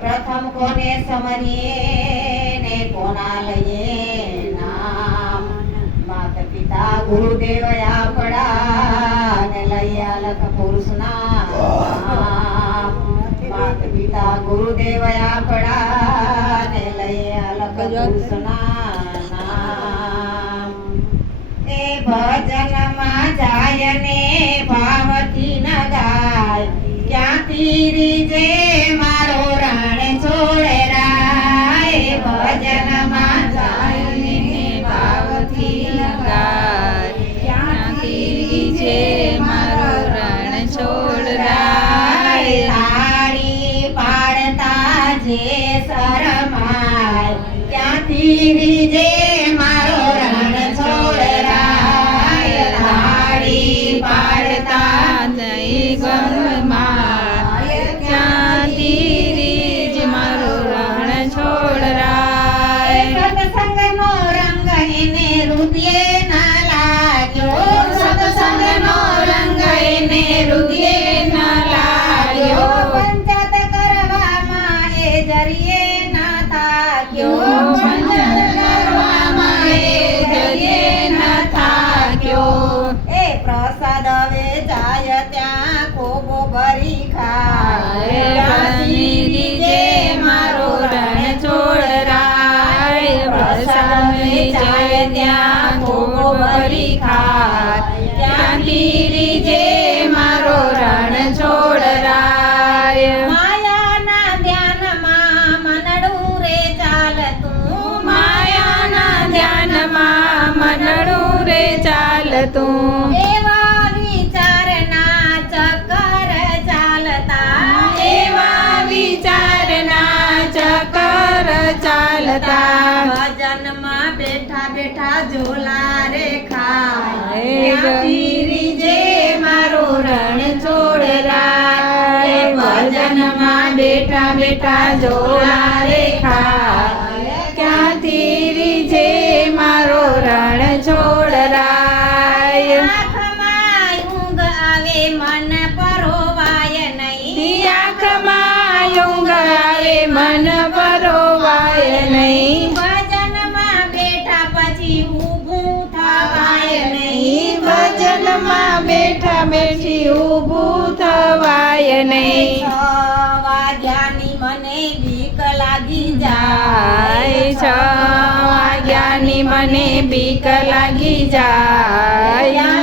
प्रथम कोणे समरिये ने कोणालये नाम? मात पिता गुरुदेव या पडा लयाल कपुरुष नाम? मात पिता गुरुदेव या पडा लयाल कपुरुष नाम? ते भजन माझा ક્યાંથી જે મારો રાણ છોડે રાય ભજનમાં જાય ને ભાવથી ગાય ક્યાંથી જે મારો રાણ છોડ રાય પાડતા જે શરમાય. ક્યાંથી રીજે મારો કોબો ભરી ખાય. મારો રણ છોડ રાય. પ્રસાદ વેચાય ત્યાં કોબો ભરી ખાય. ત્યાંથી રીજે મારો રણ છોડ રાય. માયાના ધ્યાનમાં મનડું રે ચાલતું માયાના ધ્યાનમાં મનડું રે ચાલતું એવા ચાલતા ભજનમાં બેઠા બેઠા ઝોલા રે ખાય. પીરી જે. મારો રણ છોડરા ભજનમાં બેઠા બેઠા ઝોલા રે ખાય. ક્યાં તીરી જે મારો રણ છોડ રાય? આંખમાં ઊંઘ આવે મન પરોવાય નહીં. આંખમાં ઊંઘ આવે મન પરોવાય ભજનમાં બેઠા બેઠી ઊભું થવાય નહીં. છ વાગ્યાની મને બીક લાગી જાય. છ વાગ્યાની મને બીક લાગી જાય.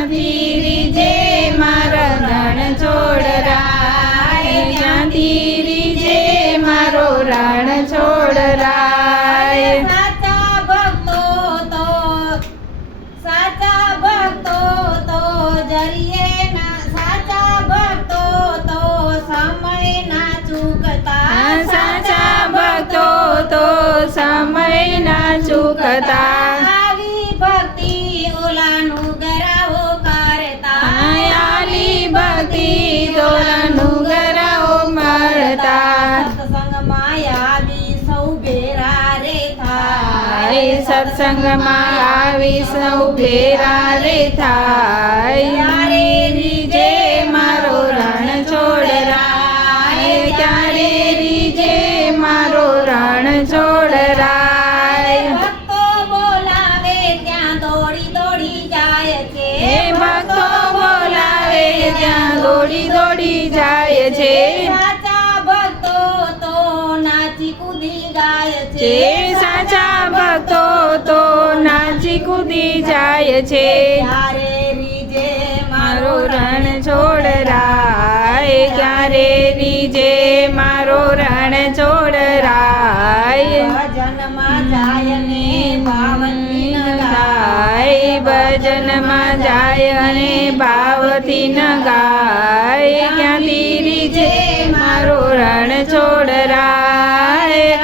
સત્સંગમાં આવી સૌ ભેરા રે થાય. ત્યારે જે મારો રણ છોડ રાય રીજે મારો રણ છોડ રાય ભક્તો બોલાવે ત્યાં દોડી દોડી જાય છે. ભક્તો બોલાવે ત્યાં દોડી દોડી જાય છે. સાચા ભક્તો તો નાચી કૂદી જાય છે? રીજે મારો રણ છોડ રાય ક્યારે રીજે મારો રણ છોડ રાય ભજનમાં જાય ને ભાવથી ન ગાય ભજનમાં જાય અને ભાવથી ન ગાય ક્યાંથી રીજે મારો રણ છોડ રાય